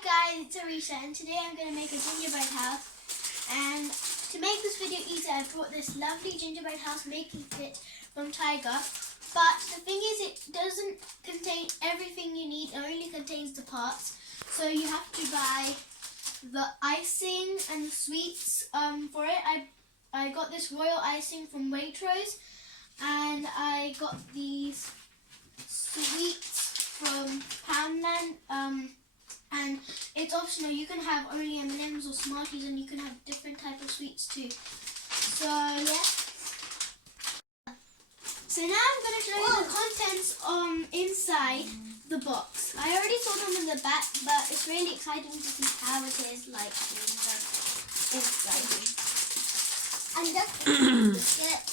Hi guys, it's Arisha and today I'm going to make a gingerbread house, and to make this video easier I brought this lovely gingerbread house making kit from Tiger, but the thing is it doesn't contain everything you need, it only contains the parts, so you have to buy the icing and the sweets for it. I got this royal icing from Waitrose, and I got these sweets from Poundland, and it's optional. You can have only M&Ms or Smarties, and you can have different type of sweets too. So yeah. So now I'm going to show you the contents inside the box. I already saw them in the back, but it's really exciting to see how it is like in the inside. And that's it.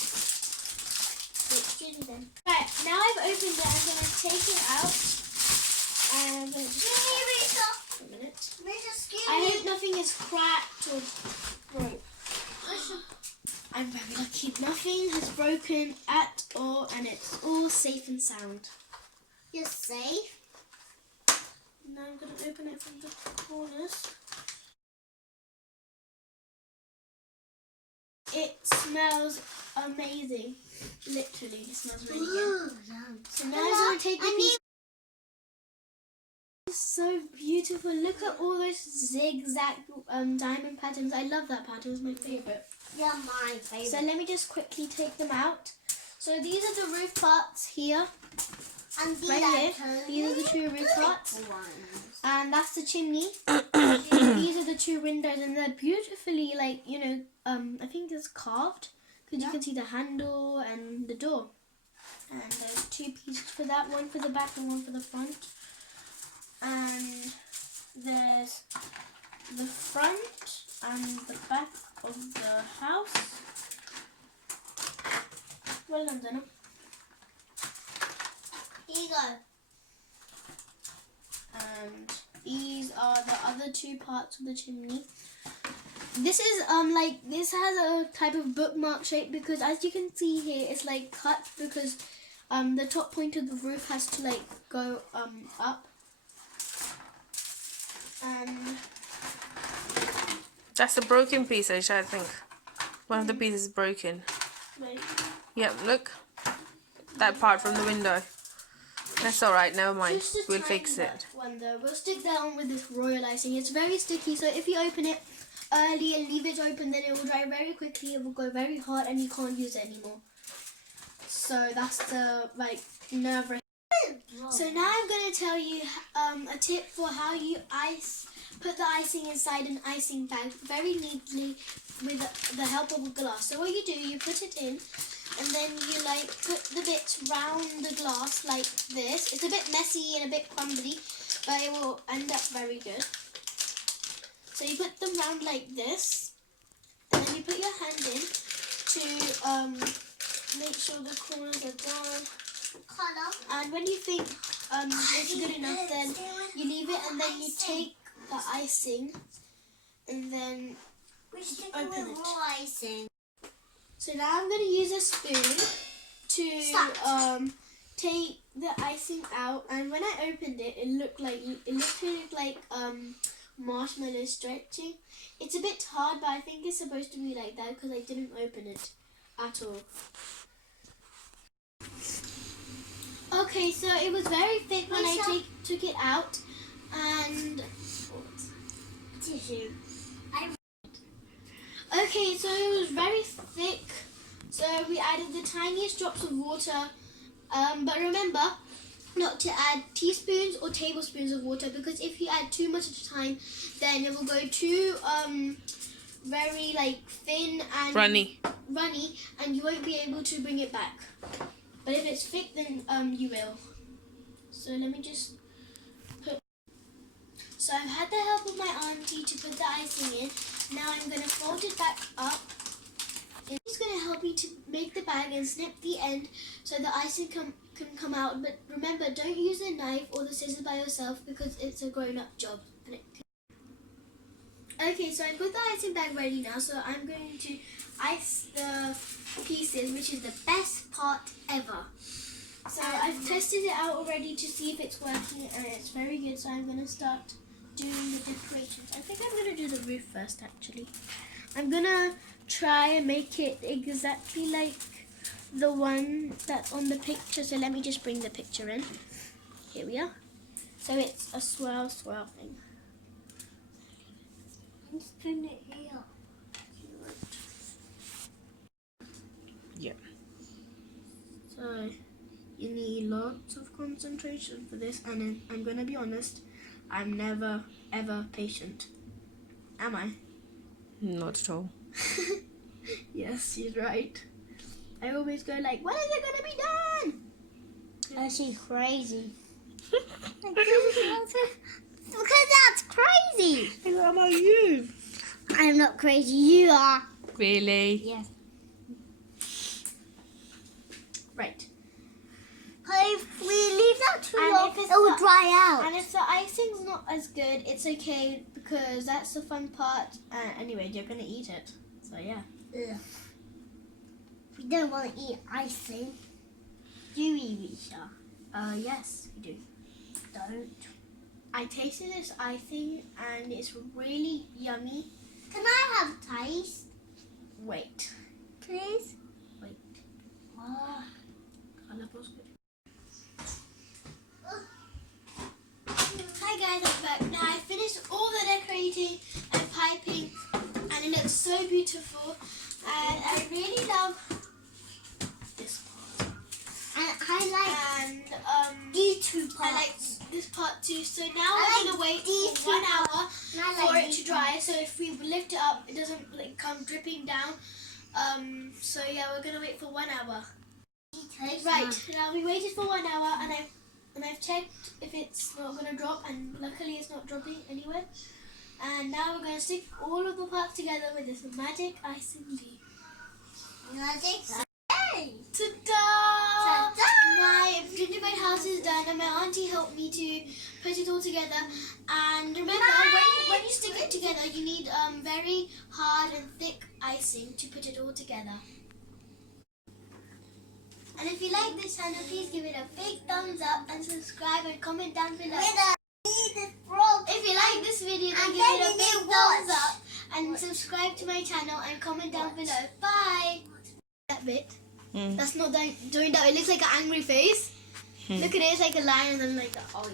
Right, now I've opened it, I'm going to take it out. And I'm going to just a minute. I hope nothing is cracked or broke. I'm very lucky. Nothing has broken at all, and it's all safe and sound. You're safe? Now I'm going to open it from the corners. It smells amazing. Literally, it smells really good. So now I'm going to take the piece. It's so beautiful. Look at all those zigzag diamond patterns. I love that pattern. It's my favourite. Yeah, my favourite. So let me just quickly take them out. So these are the roof parts here. And right here. These are the two roof parts. And that's the chimney. These are the two windows, and they're beautifully, like, you know, I think it's carved, because you can see the handle and the door. And there's two pieces for that, one for the back and one for the front. And there's the front and the back of the house. Well done, Zena. Here you go. And these are the other two parts of the chimney. This is like, this has a type of bookmark shape, because as you can see here, it's like cut because the top point of the roof has to like go up. And that's a broken piece, I think. One of the pieces is broken. wait. Yep, look. That part from the window. That's alright, never mind. Just a We'll tiny fix it. one though. We'll stick that on with this royal icing. It's very sticky, so if you open it early and leave it open, then it will dry very quickly. It will go very hot, and you can't use it anymore. So that's the nerve-wracking. So now I'm going to tell you a tip for how you put the icing inside an icing bag very neatly with the help of a glass. So what you do, you put it in, and then you like put the bits round the glass like this. It's a bit messy and a bit crumbly, but it will end up very good. So you put them round like this, and then you put your hand in to make sure the corners are down. And when you think it's good enough, then you leave it, and then you take the icing and then open it. So now I'm going to use a spoon to take the icing out, and when I opened it, it looked like marshmallow stretching. It's a bit hard, but I think it's supposed to be like that because I didn't open it at all. Okay, so it was very thick when I took it out, and Tissue. okay, so it was very thick. So we added the tiniest drops of water, but remember not to add teaspoons or tablespoons of water, because if you add too much at a time, then it will go too very like thin and runny, and you won't be able to bring it back. But if it's thick, then you will. So let me just put. So I've had the help of my auntie to put the icing in. Now I'm going to fold it back up. It's going to help you to make the bag and snip the end so the icing can come out. But remember, don't use a knife or the scissors by yourself, because it's a grown-up job. Okay, so I've got the icing bag ready now. So I'm going to ice the pieces, which is the best part ever. So I've tested it out already to see if it's working, and it's very good. So I'm going to start doing the decorations. I think I'm gonna do the roof first actually. I'm gonna try and make it exactly like the one that's on the picture. So let me just bring the picture in. Here we are. So it's a swirl thing. I'm just putting it here. Yeah. So you need lots of concentration for this, and then I'm gonna be honest, I'm never ever patient. Am I? Not at all. Yes, she's right. I always go like, when is it gonna be done? Oh, she's crazy. Because that's crazy. How about you? I'm not crazy. You are. Really? Yes. Right. If we leave that too And long, if it's it will not- dry out. And if the icing's not as good, it's okay because that's the fun part. Anyway, you're gonna eat it. So yeah. Ugh. We don't want to eat icing. Do we, Risha? Yes, we do. Don't. I tasted this icing and it's really yummy. Can I have taste, Wait. please? Wait. Oh. Colour was good. Hi guys, I'm back. Now I finished all the decorating and piping and it looks so beautiful and I really love this part. And I like And these two I like parts. this part too. So now I we're like gonna wait these for two 1 hour And I for like it these to dry. So if we lift it up, it doesn't like come dripping down. So yeah, we're gonna wait for 1 hour. parts. Right, now we waited for 1 hour and I've checked if it's not going to drop, and luckily it's not dropping anywhere. And now we're going to stick all of the parts together with this magic icing leaf. Magic. Ta-da! Ta-da! My gingerbread house is done and my auntie helped me to put it all together. And remember, when you stick it together, you need very hard and thick icing to put it all together. And if you like this channel, please give it a big thumbs up and subscribe and comment down below. If you like this video, then give it a big thumbs up and subscribe to my channel and comment down below. Bye! That bit. That's not doing that. It looks like an angry face. Look at it, it's like a lion and then like that. Oh,